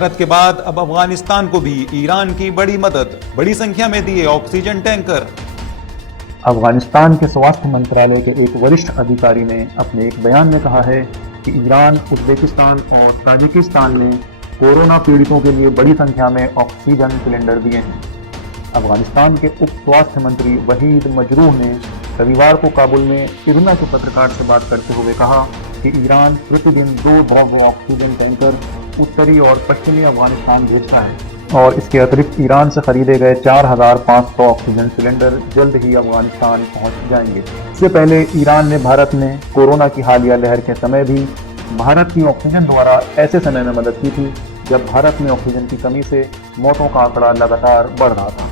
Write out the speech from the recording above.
भारत के बाद अब अफगानिस्तान को भी ईरान की बड़ी मदद, बड़ी संख्या में दिए ऑक्सीजन टैंकर। अफगानिस्तान के स्वास्थ्य मंत्रालय के एक वरिष्ठ अधिकारी ने अपने एक बयान में कहा है कि ईरान, उज्बेकिस्तान और ताजिकिस्तान ने कोरोना पीड़ितों के लिए बड़ी संख्या में ऑक्सीजन सिलेंडर दिए हैं। अफगानिस्तान के उप स्वास्थ्य मंत्री वहीद मजरूह ने रविवार को काबुल में इरना के पत्रकार से बात करते हुए कहा कि ईरान प्रतिदिन 2 भव्य ऑक्सीजन टैंकर उत्तरी और पश्चिमी अफगानिस्तान भेजता है और इसके अतिरिक्त ईरान से खरीदे गए 4500 ऑक्सीजन सिलेंडर जल्द ही अफगानिस्तान पहुंच जाएंगे। इससे पहले ईरान ने भारत में कोरोना की हालिया लहर के समय भी भारत की ऑक्सीजन द्वारा ऐसे समय में मदद की थी जब भारत में ऑक्सीजन की कमी से मौतों का आंकड़ा लगातार बढ़ रहा था।